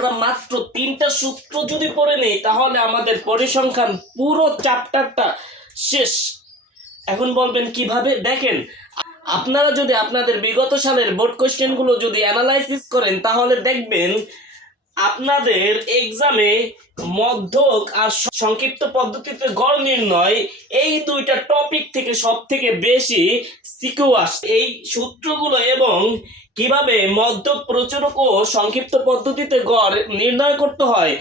আমরা মাত্র 3টা সূত্র যদি পড়ে নেই তাহলে আমাদের পরিসংখ্যান পুরো চ্যাপ্টারটা শেষ। এখন বলবেন কিভাবে? দেখেন, আপনারা যদি আপনাদের বিগত সালের বোর্ড কোশ্চেনগুলো যদি অ্যানালাইসিস করেন তাহলে দেখবেন আপনাদের এক্সামে মধ্যক আর সংক্ষিপ্ত পদ্ধতিতে গড় নির্ণয় এই দুইটা টপিক থেকে সব থেকে বেশি সিকিউ আসে। এই সূত্রগুলো এবং কিভাবে মধ্যক, প্রচুরক ও সংক্ষিপ্ত পদ্ধতিতে গড় নির্ণয় করতে হয়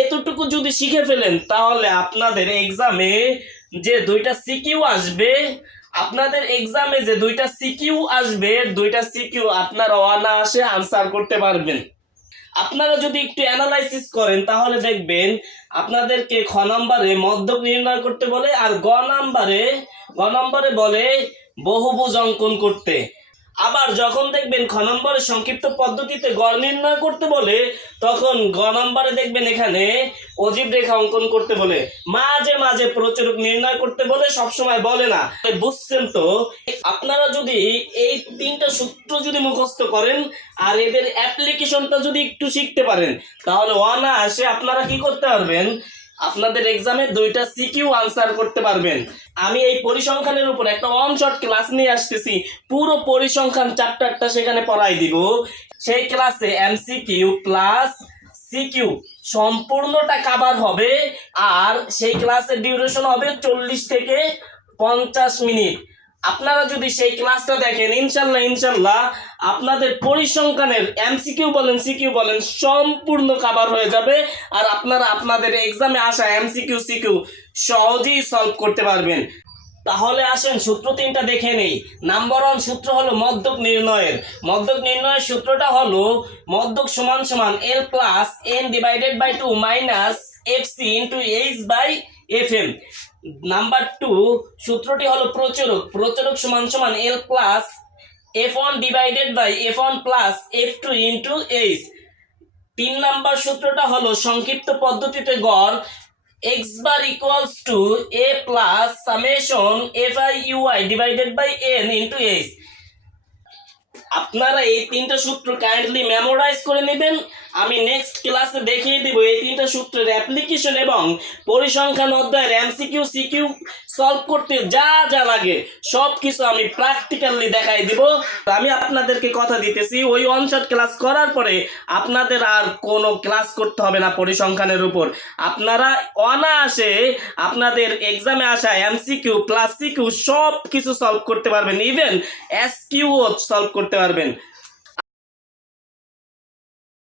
এতটুকু যদি শিখে ফেলেন তাহলে আপনাদের এক্সামে যে দুইটা সিকিউ আসবে দুইটা সিকিউ আপনারা অনায়াসে আনসার করতে পারবেন। আপনারা যদি একটু অ্যানালাইসিস করেন তাহলে দেখবেন আপনাদেরকে খ নম্বরে মধ্যক নির্ণয় করতে বলে, আর গ নম্বরে বলে বহুভুজ অঙ্কন করতে। আবার যখন দেখবেন খ নম্বরে সংক্ষিপ্ত পদ্ধতিতে গড় নির্ণয় করতে বলে তখন গ নম্বরে দেখবেন এখানে অজীব রেখা অঙ্কন করতে বলে। মাঝে মাঝে প্রচুরক নির্ণয় করতে বলে, সবসময় বলে না। বুঝছেন তো? আপনারা যদি এই 3টা সূত্র যদি মুখস্থ করেন আর এদের অ্যাপ্লিকেশনটা যদি একটু শিখতে পারেন তাহলে অনায়াসে আপনারা কি করতে পারবেন, আপনাদের এক্সামে 2টা সিকিউ আনসার করতে পারবেন। আমি এই পরিসংখ্যানের উপর একটা ওয়ান শট ক্লাস নিয়ে আসতেছি, পুরো পরিসংখ্যান চ্যাপ্টারটা সেখানে পড়াই দিব। সেই ক্লাসে এমসিকিউ প্লাস সিকিউ সম্পূর্ণটা কভার হবে, আর সেই ক্লাসের ডিউরেশন হবে 40 থেকে 50 মিনিট। আপনারা যদি সেই ক্লাসটা দেখেন ইনশাল্লাহ আপনাদের পরিসংখ্যানের এমসিকিউ বলেন সিকিউ বলেন সম্পূর্ণ কভার হয়ে যাবে, আর আপনারা আপনাদের এক্সামে আসা এমসিকিউ সিকিউ সহজেই সলভ করতে পারবেন। তাহলে আসেন সূত্র 3টা দেখে নেই। নাম্বার 1 সূত্র হলো মধ্যক নির্ণয়ের সূত্রটা হলো মধ্যক সমান সমান L plus N divided by 2 minus FC into H by FM। Number 2 সূত্রটি হলো প্রচুরক সমান সমান L plus F1 divided by F1 plus F2 into H। 3 number সূত্রটা হলো সংক্ষিপ্ত পদ্ধতিতে গড় x bar equals to a plus summation fi divided by n into h। আপনারা এই 3টা সূত্র কাইন্ডলি মেমোরাইজ করে নেবেন। আমি নেক্সট ক্লাসে দেখিয়ে দিব এই 3টা সূত্রের অ্যাপ্লিকেশন এবং পরিসংখ্যান অধ্যায়ের এমসিকিউ সিকিউ সলভ করতে যা যা লাগে সব কিছু আমি প্র্যাকটিক্যালি দেখাই দিব। আমি আপনাদেরকে কথা দিতেছি, ওই ওয়ান শট ক্লাস করার পরে আপনাদের আর কোনো ক্লাস করতে হবে না পরিসংখ্যানের উপর। আপনারা অনায়াসে আপনাদের এক্সামে আসা এমসিকিউ প্লাস সিকিউ সব কিছু সলভ করতে পারবেন, ইভেন এসকিউও সলভ করতে পারবেন।